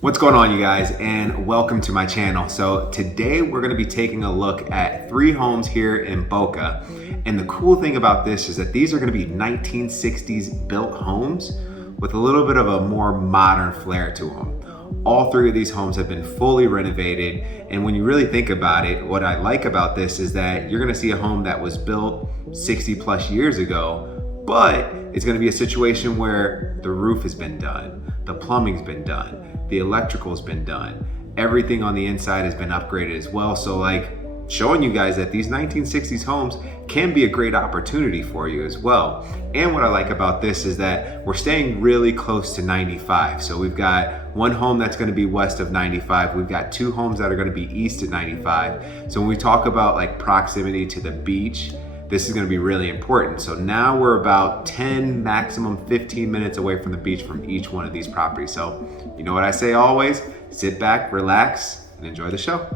What's going on, you guys, and welcome to my channel. So today we're going to be taking a look at 3 homes here in Boca. And the cool thing about this is that these are going to be 1960s built homes with a little bit of a more modern flair to them. All 3 of these homes have been fully renovated, and when you really think about it, what I like about this is that you're going to see a home that was built 60 plus years ago, but it's going to be a situation where the roof has been done, the plumbing's been done, the electrical's been done, everything on the inside has been upgraded as well. So like showing you guys that these 1960s homes can be a great opportunity for you as well. And what I like about this is that we're staying really close to 95. So we've got one home that's going to be west of 95. We've got 2 homes that are going to be east of 95. So when we talk about like proximity to the beach, this is going to be really important. So now we're about 10, maximum 15 minutes away from the beach from each one of these properties. So you know what I say always, sit back, relax, and enjoy the show.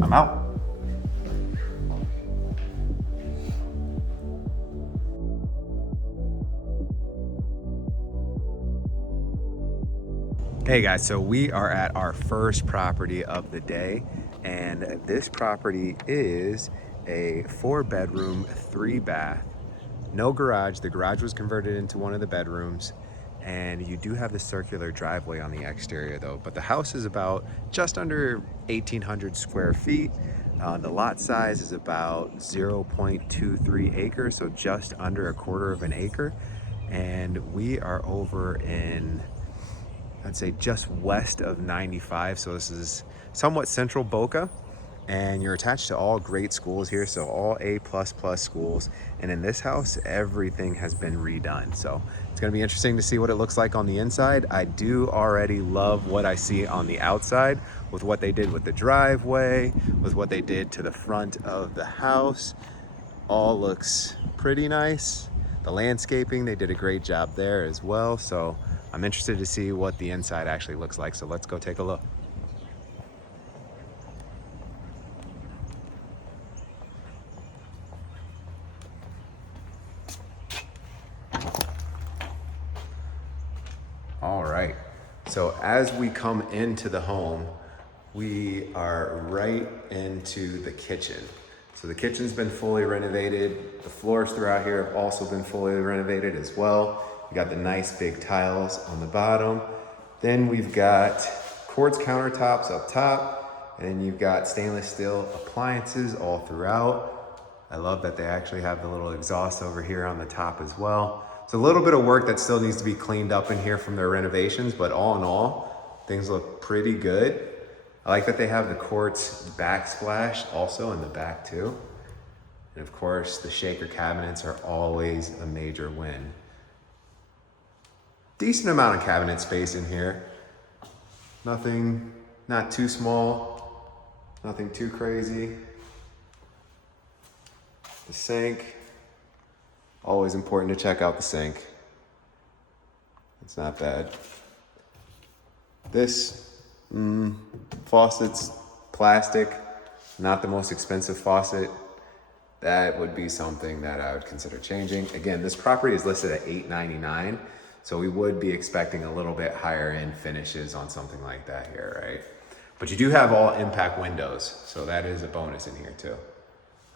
I'm out. Hey guys, so we are at our first property of the day, and this property is a 4-bedroom, 3-bath, no garage. The garage was converted into one of the bedrooms, and you do have the circular driveway on the exterior though. But the house is about just under 1,800 square feet. The lot size is about 0.23 acres, so just under 1/4 of an acre. And we are over in, I'd say, just west of 95. So this is somewhat central Boca. And you're attached to all great schools here, so all A++ schools. And in this house, everything has been redone. So it's gonna be interesting to see what it looks like on the inside. I do already love what I see on the outside with what they did with the driveway, with what they did to the front of the house. All looks pretty nice. The landscaping, they did a great job there as well. So I'm interested to see what the inside actually looks like. So let's go take a look. All right, so as we come into the home, we are right into the kitchen. So the kitchen's been fully renovated. The floors throughout here have also been fully renovated as well. You got the nice big tiles on the bottom. Then we've got quartz countertops up top, and then you've got stainless steel appliances all throughout. I love that they actually have the little exhaust over here on the top as well. It's a little bit of work that still needs to be cleaned up in here from their renovations, but all in all, things look pretty good. I like that they have the quartz backsplash also in the back too. And of course, the shaker cabinets are always a major win. Decent amount of cabinet space in here. Nothing, not too small, nothing too crazy. The sink. Always important to check out the sink. It's not bad. This faucet's plastic, not the most expensive faucet. That would be something that I would consider changing. Again, this property is listed at $899, so we would be expecting a little bit higher end finishes on something like that here, right? But you do have all impact windows, so that is a bonus in here too.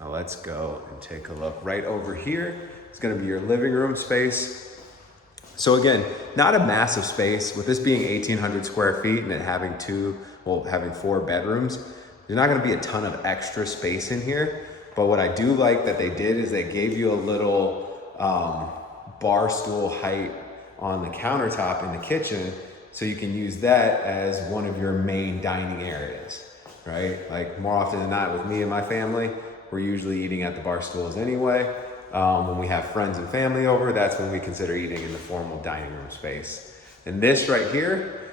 Now let's go and take a look. Right over here, it's gonna be your living room space. So again, not a massive space. With this being 1,800 square feet and it having having 4 bedrooms, there's not gonna be a ton of extra space in here. But what I do like that they did is they gave you a little bar stool height on the countertop in the kitchen, so you can use that as one of your main dining areas, right? Like more often than not with me and my family, we're usually eating at the bar stools anyway. When we have friends and family over, that's when we consider eating in the formal dining room space. And this right here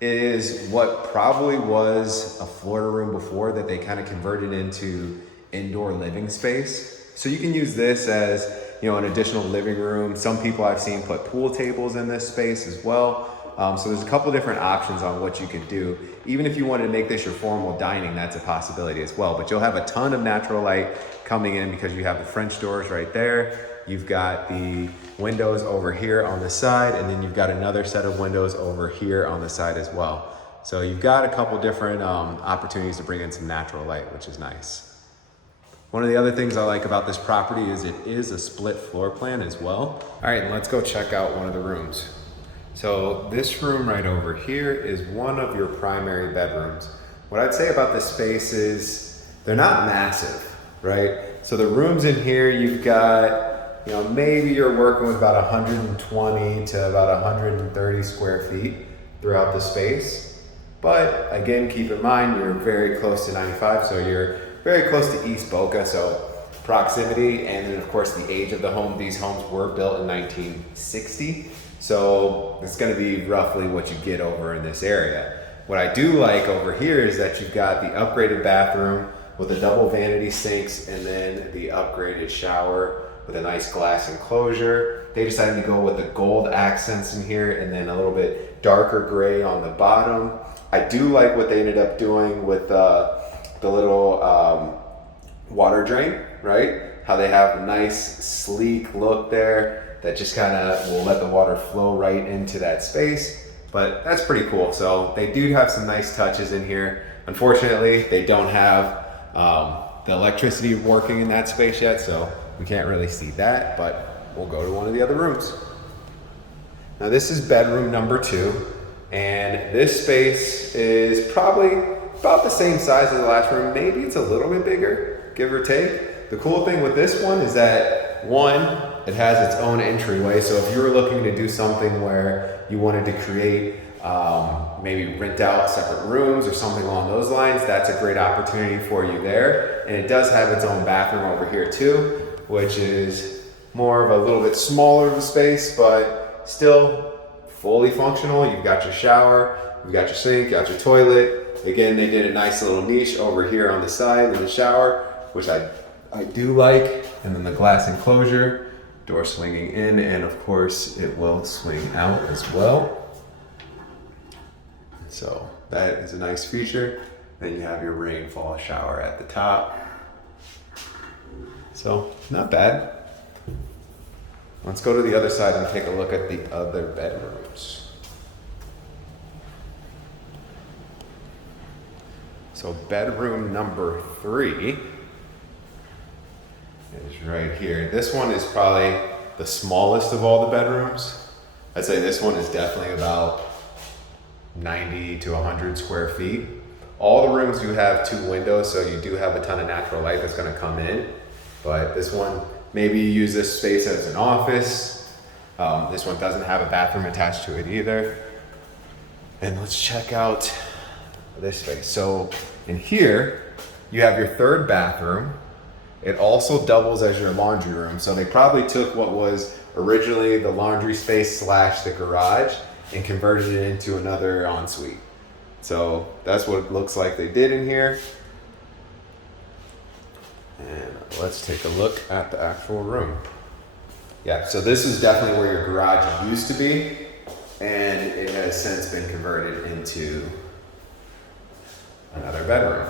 is what probably was a Florida room before that they kind of converted into indoor living space. So you can use this as, you know, an additional living room. Some people I've seen put pool tables in this space as well. So there's a couple different options on what you could do. Even if you wanted to make this your formal dining, that's a possibility as well. But you'll have a ton of natural light coming in because you have the French doors right there. You've got the windows over here on the side, and then you've got another set of windows over here on the side as well. So you've got a couple different opportunities to bring in some natural light, which is nice. One of the other things I like about this property is it is a split floor plan as well. All right, and let's go check out one of the rooms. So this room right over here is one of your primary bedrooms. What I'd say about this space is they're not massive, right? So the rooms in here, you've got, maybe you're working with about 120 to about 130 square feet throughout the space. But again, keep in mind, you're very close to 95, so you're very close to East Boca, so proximity, and then of course the age of the home. These homes were built in 1960, so it's gonna be roughly what you get over in this area. What I do like over here is that you've got the upgraded bathroom with a double vanity sinks and then the upgraded shower with a nice glass enclosure. They decided to go with the gold accents in here and then a little bit darker gray on the bottom. I do like what they ended up doing with the little water drain, right? How they have a nice sleek look there that just kind of will let the water flow right into that space. But that's pretty cool. So they do have some nice touches in here. Unfortunately, they don't have the electricity working in that space yet, so we can't really see that, but we'll go to one of the other rooms. Now this is bedroom number 2, and this space is probably about the same size as the last room. Maybe it's a little bit bigger, give or take. The cool thing with this one is that, one, it has its own entryway. So if you were looking to do something where you wanted to create, maybe rent out separate rooms or something along those lines, that's a great opportunity for you there. And it does have its own bathroom over here too, which is more of a little bit smaller of a space, but still fully functional. You've got your shower, you've got your sink, you got your toilet. Again, they did a nice little niche over here on the side in the shower, which I do like. And then the glass enclosure, door swinging in, and of course it will swing out as well. So that is a nice feature. Then you have your rainfall shower at the top. So not bad. Let's go to the other side and take a look at the other bedrooms. So bedroom number 3 is right here. This one is probably the smallest of all the bedrooms. I'd say this one is definitely about 90 to 100 square feet. All the rooms do have 2 windows, so you do have a ton of natural light that's gonna come in. But this one, maybe you use this space as an office. This one doesn't have a bathroom attached to it either. And let's check out this space. So in here, you have your 3rd bathroom. It also doubles as your laundry room. So they probably took what was originally the laundry space / the garage and converted it into another ensuite. So that's what it looks like they did in here. And let's take a look at the actual room. Yeah, so this is definitely where your garage used to be, and it has since been converted into another bedroom.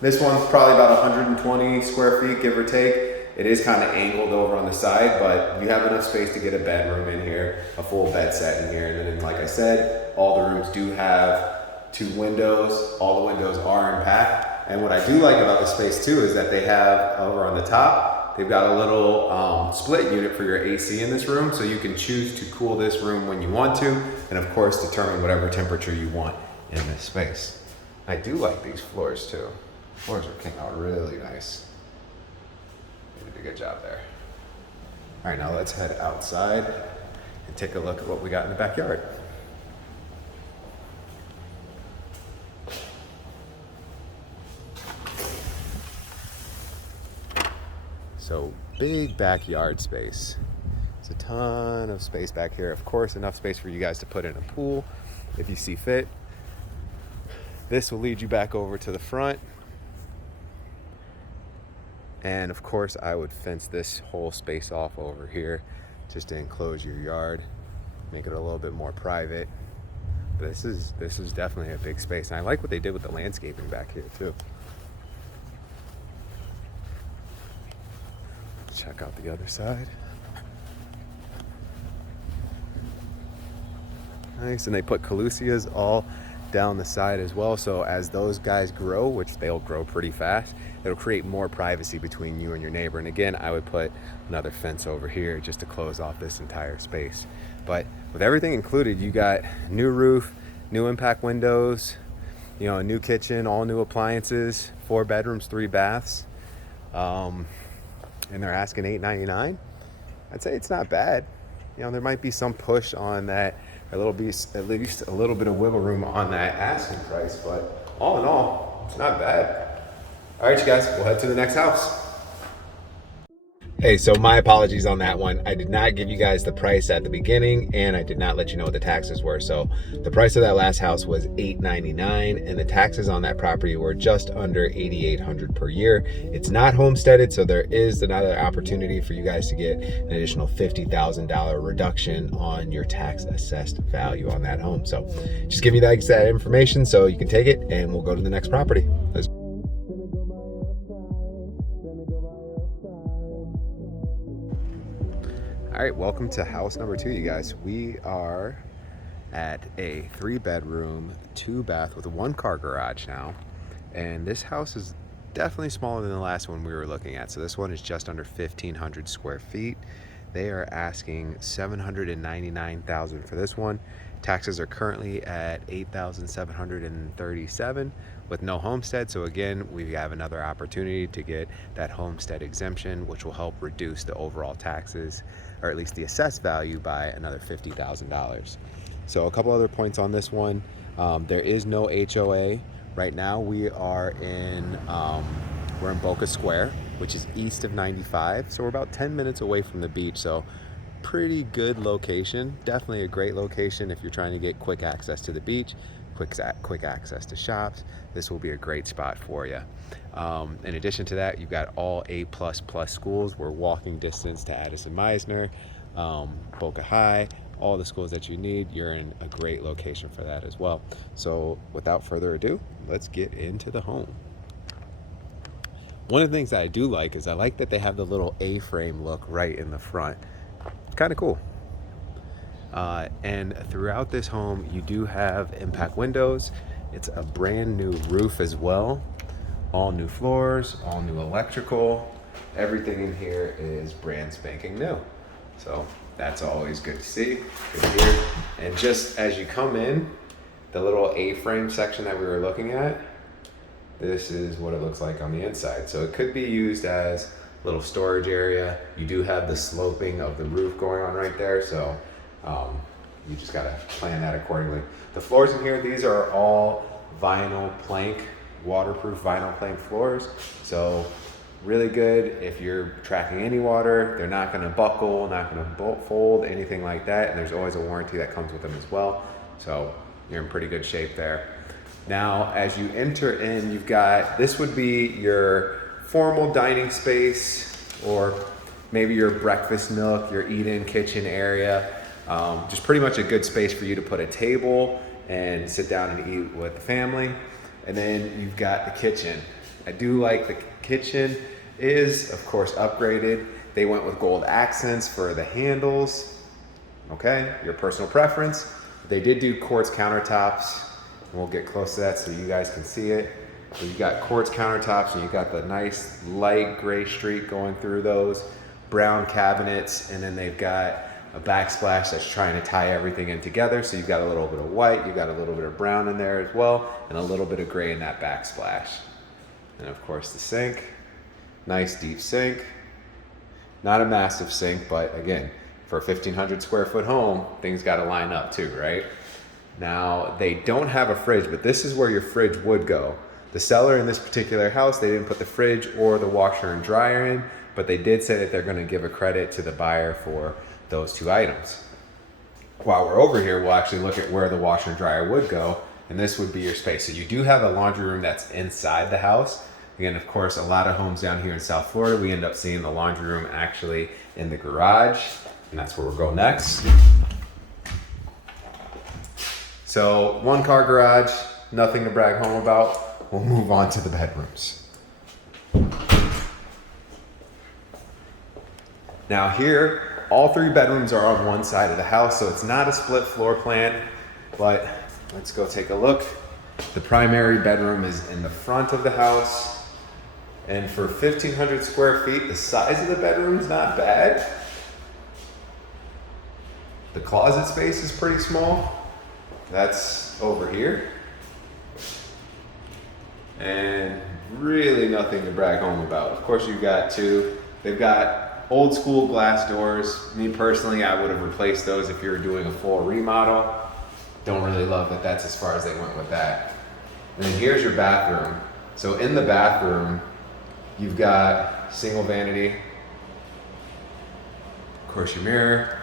This one's probably about 120 square feet, give or take. It is kind of angled over on the side, but you have enough space to get a bedroom in here, a full bed set in here. And then, like I said, all the rooms do have 2 windows. All the windows are impact. And what I do like about the space too is that they have over on the top, they've got a little split unit for your AC in this room. So you can choose to cool this room when you want to, and of course determine whatever temperature you want in this space. I do like these floors too. Floors are came out really nice. They did a good job there. All right, now let's head outside and take a look at what we got in the backyard. So big backyard space. There's a ton of space back here. Of course, enough space for you guys to put in a pool if you see fit. This will lead you back over to the front. And of course, I would fence this whole space off over here just to enclose your yard, make it a little bit more private. But this is definitely a big space. And I like what they did with the landscaping back here too. Check out the other side. Nice, and they put calusias all down the side as well. So as those guys grow, which they'll grow pretty fast, it'll create more privacy between you and your neighbor. And again, I would put another fence over here just to close off this entire space. But with everything included, you got new roof, new impact windows, you know, a new kitchen, all new appliances, 4 bedrooms, 3 baths. And they're asking $899. I'd say it's not bad. You know, there might be some push on that, at least a little bit of wiggle room on that asking price, but all in all, it's not bad. All right, you guys, we'll head to the next house. Hey, so my apologies on that one. I did not give you guys the price at the beginning, and I did not let you know what the taxes were. So the price of that last house was $899, and the taxes on that property were just under $8,800 per year. It's not homesteaded, so there is another opportunity for you guys to get an additional $50,000 reduction on your tax assessed value on that home. So just give me that information so you can take it, and we'll go to the next property. All right, welcome to house number 2, you guys. We are at a 3-bedroom, 2-bath with a 1-car garage now. And this house is definitely smaller than the last one we were looking at. So this one is just under 1,500 square feet. They are asking $799,000 for this one. Taxes are currently at $8,737 with no homestead. So again, we have another opportunity to get that homestead exemption, which will help reduce the overall taxes, or at least the assessed value, by another $50,000. So a couple other points on this one. There is no HOA. Right now we are in, we're in Boca Square, which is east of 95. So we're about 10 minutes away from the beach. So pretty good location. Definitely a great location if you're trying to get quick access to the beach, quick access to shops. This will be a great spot for you. In addition to that, you've got all A++ schools. We're walking distance to Addison Meisner, Boca High, all the schools that you need. You're in a great location for that as well. So without further ado, let's get into the home. One of the things that I do like is I like that they have the little A-frame look right in the front. It's kind of cool. And throughout this home, you do have impact windows. It's a brand new roof as well. All new floors, all new electrical. Everything in here is brand spanking new. So that's always good to see, good to hear. And just as you come in, the little A-frame section that we were looking at, this is what it looks like on the inside. So it could be used as a little storage area. You do have the sloping of the roof going on right there. So you just gotta plan that accordingly. The floors in here, these are all vinyl plank, waterproof vinyl plank floors. So really good if you're tracking any water. They're not gonna buckle, not gonna fold, anything like that. And there's always a warranty that comes with them as well. So you're in pretty good shape there. Now, as you enter in, you've got, this would be your formal dining space, or maybe your breakfast nook, your eat-in kitchen area. Just pretty much a good space for you to put a table and sit down and eat with the family. And then you've got the kitchen. I do like the kitchen is, of course, upgraded. They went with gold accents for the handles. Okay, your personal preference. They did do quartz countertops. We'll get close to that so you guys can see it. So you've got quartz countertops, and you've got the nice light gray streak going through those, brown cabinets, and then they've got a backsplash that's trying to tie everything in together. So you've got a little bit of white, you've got a little bit of brown in there as well, and a little bit of gray in that backsplash. And of course the sink, nice deep sink. Not a massive sink, but again, for a 1,500 square foot home, things gotta line up too, right? Now, they don't have a fridge, but this is where your fridge would go. The seller in this particular house, they didn't put the fridge or the washer and dryer in, but they did say that they're gonna give a credit to the buyer for those 2 items. While we're over here, we'll actually look at where the washer and dryer would go, and this would be your space. So you do have a laundry room that's inside the house. Again, of course, a lot of homes down here in South Florida, we end up seeing the laundry room actually in the garage, and that's where we'll go next. So 1-car garage, nothing to brag home about. We'll move on to the bedrooms. Now here, all 3 bedrooms are on one side of the house, so it's not a split floor plan, but let's go take a look The primary bedroom is in the front of the house. And for 1,500 square feet, the size of the bedroom's not bad. The closet space is pretty small. That's over here. And really nothing to brag home about. Of course, you've got they've got old school glass doors. Me personally, I would have replaced those if you were doing a full remodel. Don't really love that that's as far as they went with that. And then here's your bathroom. So in the bathroom, you've got single vanity, of course your mirror,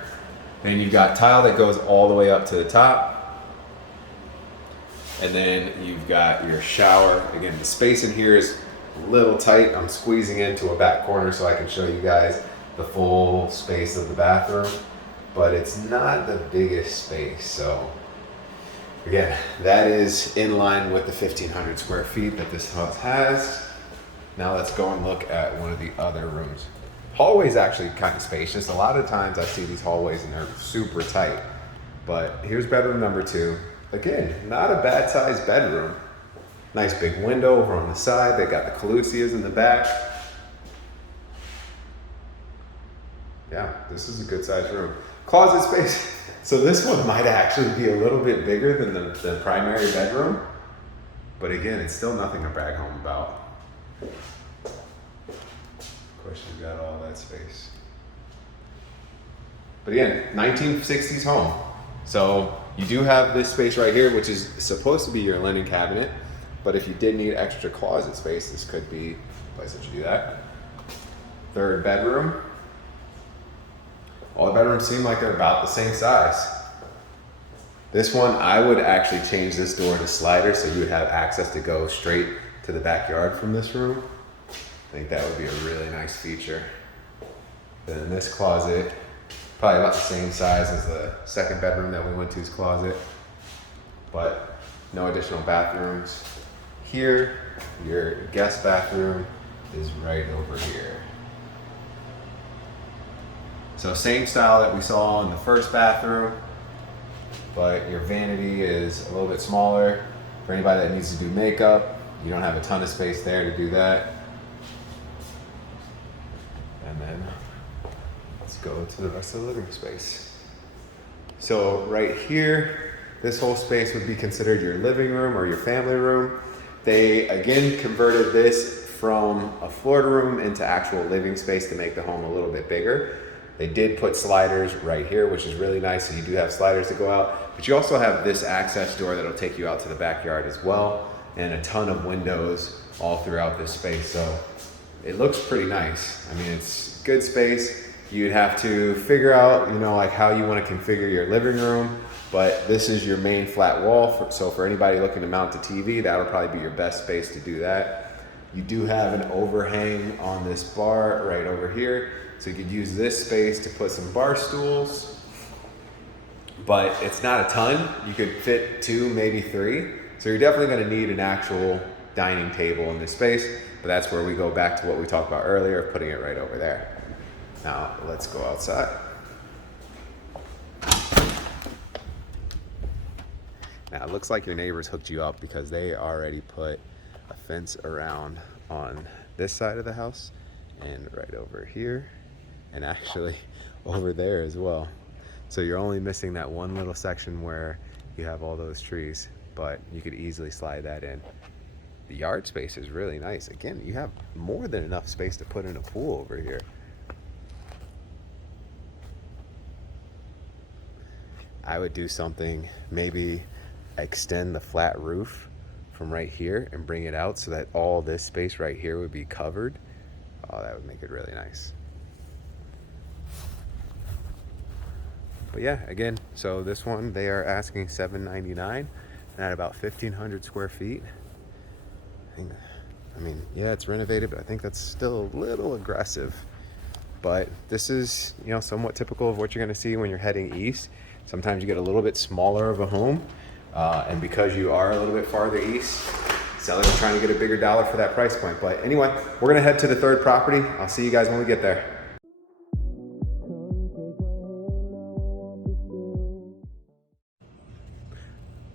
and you've got tile that goes all the way up to the top. And then you've got your shower. Again, the space in here is a little tight. I'm squeezing into a back corner so I can show you guys the full space of the bathroom, but it's not the biggest space. So again, that is in line with the 1,500 square feet that this house has. Now let's go and look at one of the other rooms. Hallway's actually kind of spacious. A lot of times I see these hallways and they're super tight, but here's bedroom number 2. Again, not a bad sized bedroom. Nice big window over on the side. They got the calusias in the back. Yeah, this is a good sized room. Closet space. So this one might actually be a little bit bigger than the primary bedroom, but again, it's still nothing to brag home about. Of course, you've got all that space. But again, 1960s home. So you do have this space right here, which is supposed to be your linen cabinet, but if you did need extra closet space, this could be a place that you do that. Third bedroom. All the bedrooms seem like they're about the same size. This one, I would actually change this door to slider so you would have access to go straight to the backyard from this room. I think that would be a really nice feature. Then this closet, probably about the same size as the second bedroom that we went to's closet, but no additional bathrooms. Here, your guest bathroom is right over here. So same style that we saw in the first bathroom, but your vanity is a little bit smaller. For anybody that needs to do makeup, you don't have a ton of space there to do that. And then let's go to the rest of the living space. So right here, this whole space would be considered your living room or your family room. They again converted this from a floor room into actual living space to make the home a little bit bigger. They did put sliders right here, which is really nice. So you do have sliders to go out, but you also have this access door that'll take you out to the backyard as well, and a ton of windows all throughout this space. So it looks pretty nice. I mean, it's good space. You'd have to figure out, like how you want to configure your living room, but this is your main flat wall. So for anybody looking to mount a TV, that'll probably be your best space to do that. You do have an overhang on this bar right over here. So you could use this space to put some bar stools, but it's not a ton. You could fit 2, maybe 3. So you're definitely gonna need an actual dining table in this space, but that's where we go back to what we talked about earlier, putting it right over there. Now let's go outside. Now it looks like your neighbors hooked you up because they already put a fence around on this side of the house and right over here, and actually over there as well. So you're only missing that one little section where you have all those trees, but you could easily slide that in. The yard space is really nice. Again, you have more than enough space to put in a pool over here. I would do something, maybe extend the flat roof from right here and bring it out so that all this space right here would be covered. Oh, that would make it really nice. But yeah, again, so this one, they are asking $799 and at about 1,500 square feet. I mean, yeah, it's renovated, but I think that's still a little aggressive. But this is, somewhat typical of what you're gonna see when you're heading east. Sometimes you get a little bit smaller of a home, and because you are a little bit farther east, sellers are trying to get a bigger dollar for that price point. But anyway, we're gonna head to the third property. I'll see you guys when we get there.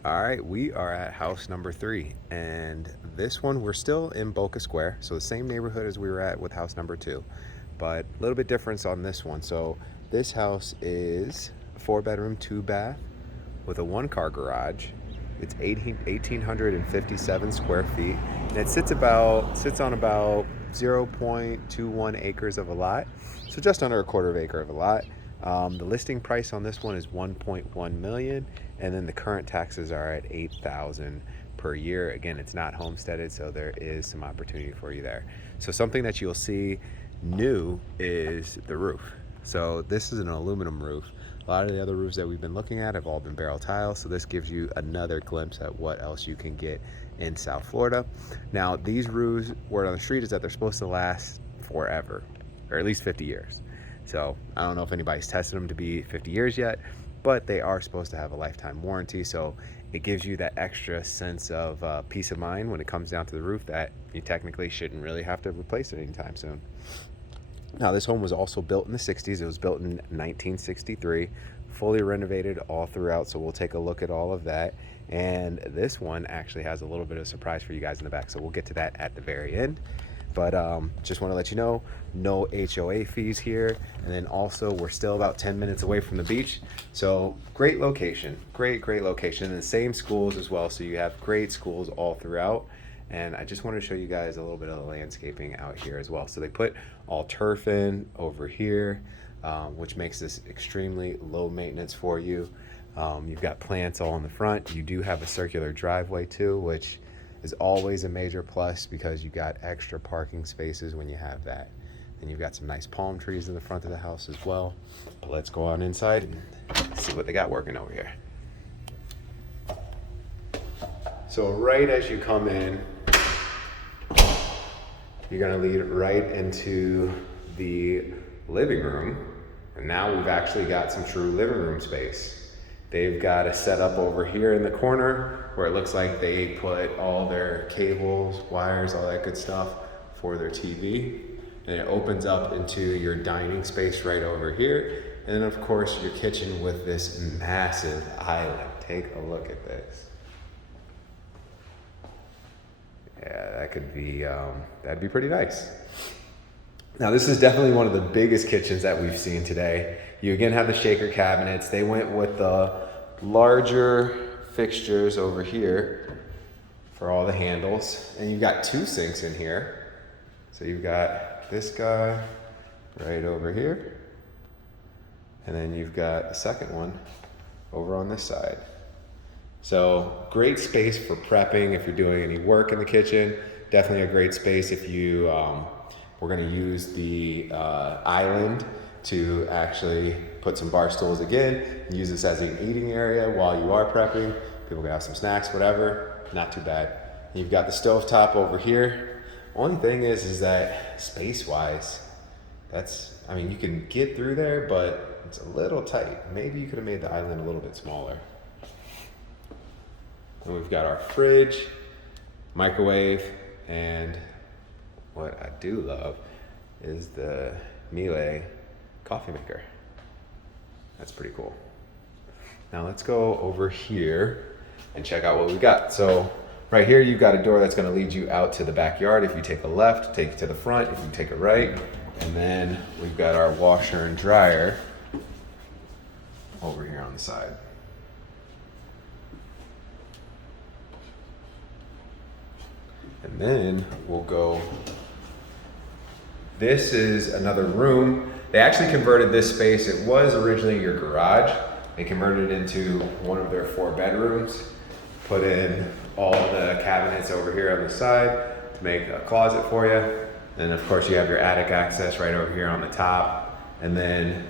All right, we are at house number 3, and this one we're still in Boca Square, so the same neighborhood as we were at with house number 2, but a little bit difference on this one. So this house is a 4-bedroom, 2-bath with a 1-car garage. It's 1,857 square feet, and it sits on about 0.21 acres of a lot, so just under a quarter of acre of a lot. The listing price on this one is 1.1 million, and then the current taxes are at 8,000 per year. Again, it's not homesteaded, so there is some opportunity for you there. So something that you'll see new is the roof. So this is an aluminum roof. A lot of the other roofs that we've been looking at have all been barrel tile, so this gives you another glimpse at what else you can get in South Florida. Now, these roofs, word on the street is that they're supposed to last forever, or at least 50 years. So I don't know if anybody's tested them to be 50 years yet, but they are supposed to have a lifetime warranty. So it gives you that extra sense of peace of mind when it comes down to the roof that you technically shouldn't really have to replace it anytime soon. Now, this home was also built in the 60s. It was built in 1963, fully renovated all throughout. So we'll take a look at all of that. And this one actually has a little bit of a surprise for you guys in the back. So we'll get to that at the very end. But just want to let you know, no HOA fees here. And then also, we're still about 10 minutes away from the beach. So great location, great location. And the same schools as well. So you have great schools all throughout. And I just want to show you guys a little bit of the landscaping out here as well. So they put all turf in over here, which makes this extremely low maintenance for you. You've got plants all in the front. You do have a circular driveway too, which is always a major plus because you got extra parking spaces when you have that. And you've got some nice palm trees in the front of the house as well. But let's go on inside and see what they got working over here. So right as you come in, you're gonna lead right into the living room. And now we've actually got some true living room space. They've got a setup over here in the corner where it looks like they put all their cables, wires, all that good stuff for their TV. And it opens up into your dining space right over here. And then of course your kitchen with this massive island. Take a look at this. Yeah, that could be, that'd be pretty nice. Now this is definitely one of the biggest kitchens that we've seen today. You again have the shaker cabinets. They went with the larger fixtures over here for all the handles. And you've got 2 sinks in here. So you've got this guy right over here. And then you've got a second one over on this side. So great space for prepping if you're doing any work in the kitchen. Definitely a great space if you, we're gonna use the island to actually put some bar stools again, use this as an eating area while you are prepping. People can have some snacks, whatever, not too bad. And you've got the stovetop over here. Only thing is that space-wise, I mean, you can get through there, but it's a little tight. Maybe you could have made the island a little bit smaller. And we've got our fridge, microwave, and what I do love is the Miele coffee maker. That's pretty cool. Now let's go over here and check out what we got. So right here, you've got a door that's gonna lead you out to the backyard. If you take a left, take it to the front. If you take a right, and then we've got our washer and dryer over here on the side. And then we'll go, this is another room. They actually converted this space. It was originally your garage. They converted it into one of their 4 bedrooms, put in all the cabinets over here on the side to make a closet for you. And of course you have your attic access right over here on the top. And then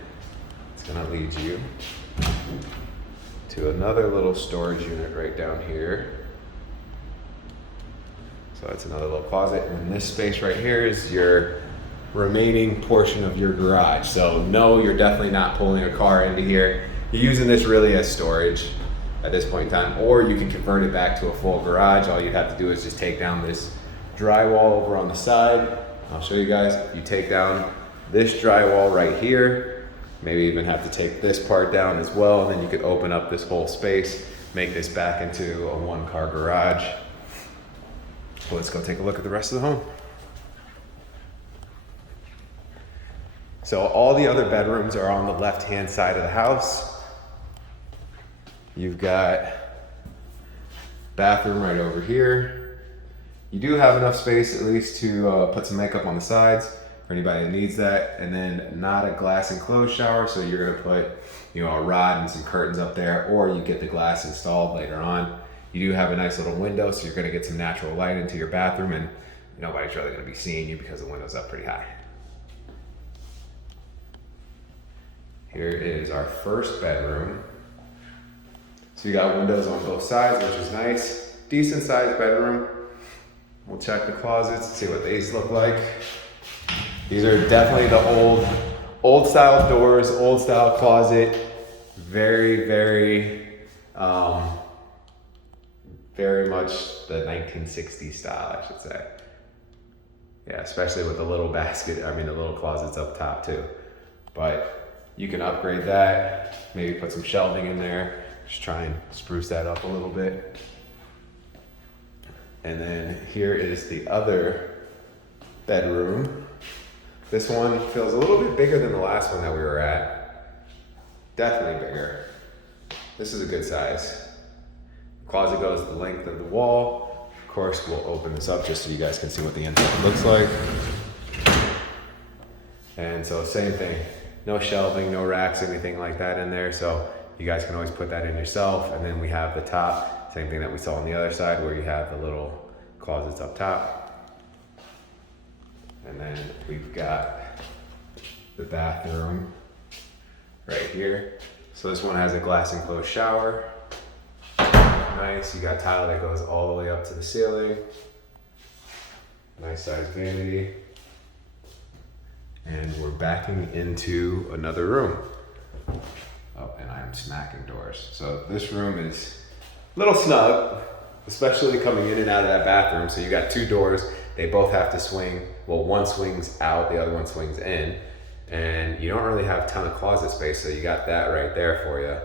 it's gonna lead you to another little storage unit right down here. So it's another little closet. And then this space right here is your remaining portion of your garage. So no, you're definitely not pulling a car into here. You're using this really as storage at this point in time, or you can convert it back to a full garage. All you'd have to do is just take down this drywall over on the side. I'll show you guys. You take down this drywall right here, maybe even have to take this part down as well, and then you could open up this whole space, make this back into a 1-car garage. Well, let's go take a look at the rest of the home. So all the other bedrooms are on the left-hand side of the house. You've got bathroom right over here. You do have enough space at least to put some makeup on the sides for anybody that needs that. And then not a glass enclosed shower, so you're gonna put, you know, a rod and some curtains up there, or you get the glass installed later on. You do have a nice little window, so you're gonna get some natural light into your bathroom, and nobody's really gonna be seeing you because the window's up pretty high. Here is our first bedroom. So you got windows on both sides, which is nice. Decent sized bedroom. We'll check the closets, see what these look like. These are definitely the old style doors, old style closet. Very, very much the 1960s style, I should say. Yeah, especially with the little basket, the little closets up top too. But you can upgrade that, maybe put some shelving in there, just try and spruce that up a little bit. And then here is the other bedroom. This one feels a little bit bigger than the last one that we were at. Definitely bigger. This is a good size. Closet goes the length of the wall. Of course, we'll open this up just so you guys can see what the inside looks like. And so same thing. No shelving, no racks, anything like that in there. So you guys can always put that in yourself. And then we have the top, same thing that we saw on the other side where you have the little closets up top. And then we've got the bathroom right here. So this one has a glass enclosed shower. Nice, you got tile that goes all the way up to the ceiling. Nice size vanity. And we're backing into another room. Oh, and I'm smacking doors. So this room is a little snug, especially coming in and out of that bathroom. So you got 2 doors. They both have to swing. Well, one swings out, the other one swings in. And you don't really have a ton of closet space, so you got that right there for you.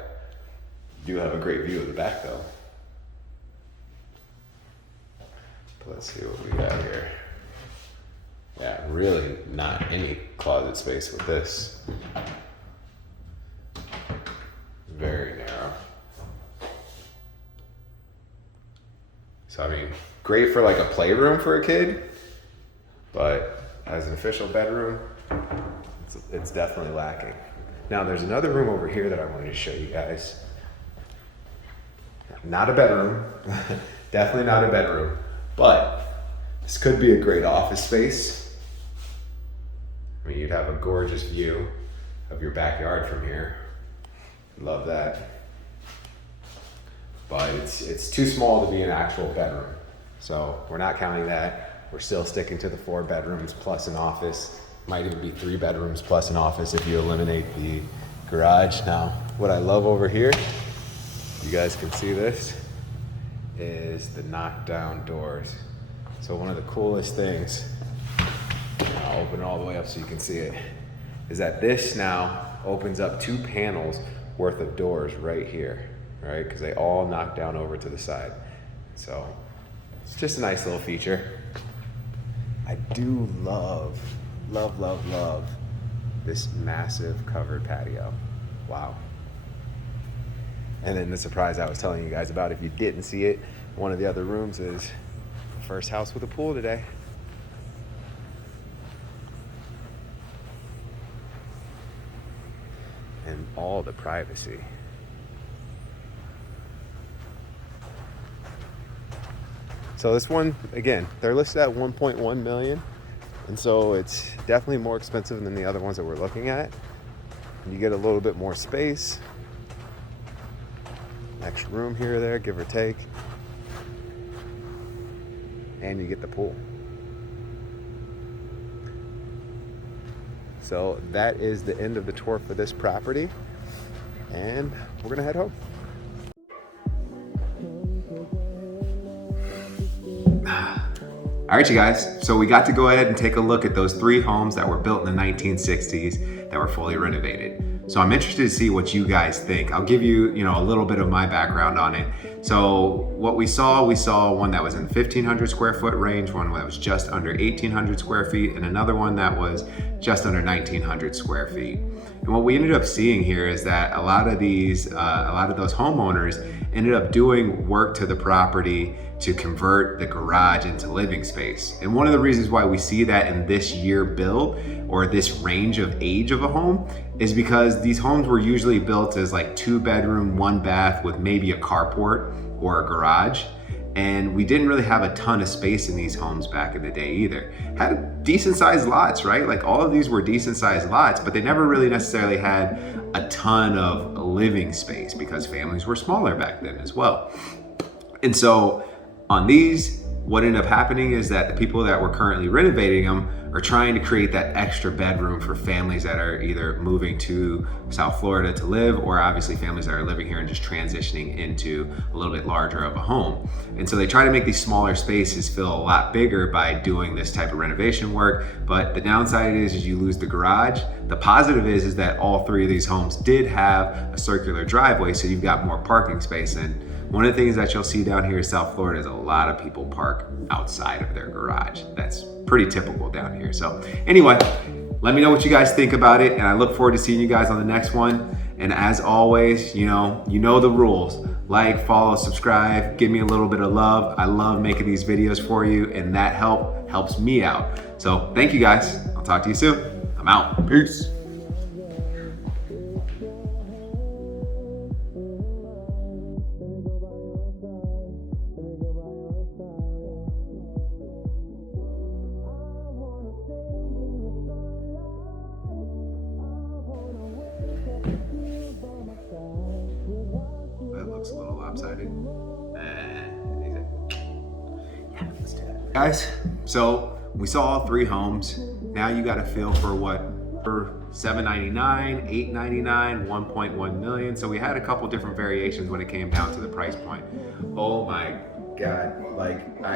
You do have a great view of the back though. Let's see what we got here. Yeah, really not any closet space with this. Very narrow. So great for like a playroom for a kid, but as an official bedroom, it's definitely lacking. Now there's another room over here that I wanted to show you guys. Not a bedroom, definitely not a bedroom, but this could be a great office space. You'd have a gorgeous view of your backyard from here. Love that. But it's too small to be an actual bedroom. So we're not counting that. We're still sticking to the 4 bedrooms plus an office. Might even be 3 bedrooms plus an office if you eliminate the garage. Now, what I love over here, you guys can see this, is the knockdown doors. So one of the coolest things, I'll open it all the way up so you can see it, is that this now opens up 2 panels worth of doors right here, right? Because they all knock down over to the side. So it's just a nice little feature. I do love this massive covered patio. Wow. And then the surprise I was telling you guys about, if you didn't see it, one of the other rooms is the first house with a pool today. And all the privacy. So this one, again, they're listed at 1.1 million. And so it's definitely more expensive than the other ones that we're looking at. And you get a little bit more space. Extra room here or there, give or take. And you get the pool. So that is the end of the tour for this property. And we're gonna head home. All right, you guys, so we got to go ahead and take a look at those 3 homes that were built in the 1960s that were fully renovated. So I'm interested to see what you guys think. I'll give you, a little bit of my background on it. So what we saw one that was in the 1,500 square foot range, one that was just under 1,800 square feet, and another one that was just under 1,900 square feet. And what we ended up seeing here is that a lot of those homeowners ended up doing work to the property to convert the garage into living space. And one of the reasons why we see that in this year build or this range of age of a home is because these homes were usually built as like 2-bedroom, 1-bath with maybe a carport or a garage. And we didn't really have a ton of space in these homes back in the day either. Had decent sized lots, right? Like all of these were decent sized lots, but they never really necessarily had a ton of living space because families were smaller back then as well. And so on these, what ended up happening is that the people that were currently renovating them are trying to create that extra bedroom for families that are either moving to South Florida to live, or obviously families that are living here and just transitioning into a little bit larger of a home. And so they try to make these smaller spaces feel a lot bigger by doing this type of renovation work. But the downside is you lose the garage. The positive is that all 3 of these homes did have a circular driveway, so you've got more parking space. And one of the things that you'll see down here in South Florida is a lot of people park outside of their garage. That's pretty typical down here. So anyway, let me know what you guys think about it, and I look forward to seeing you guys on the next one. And as always, you know the rules. Like, follow, subscribe, give me a little bit of love. I love making these videos for you, and that helps me out. So thank you guys. I'll talk to you soon. I'm out. Peace. That looks a little lopsided. Yeah, let's do that. Guys, so we saw all 3 homes. Now you got a feel for for $799, $899, $1.1 million. So we had a couple different variations when it came down to the price point. Oh my God, like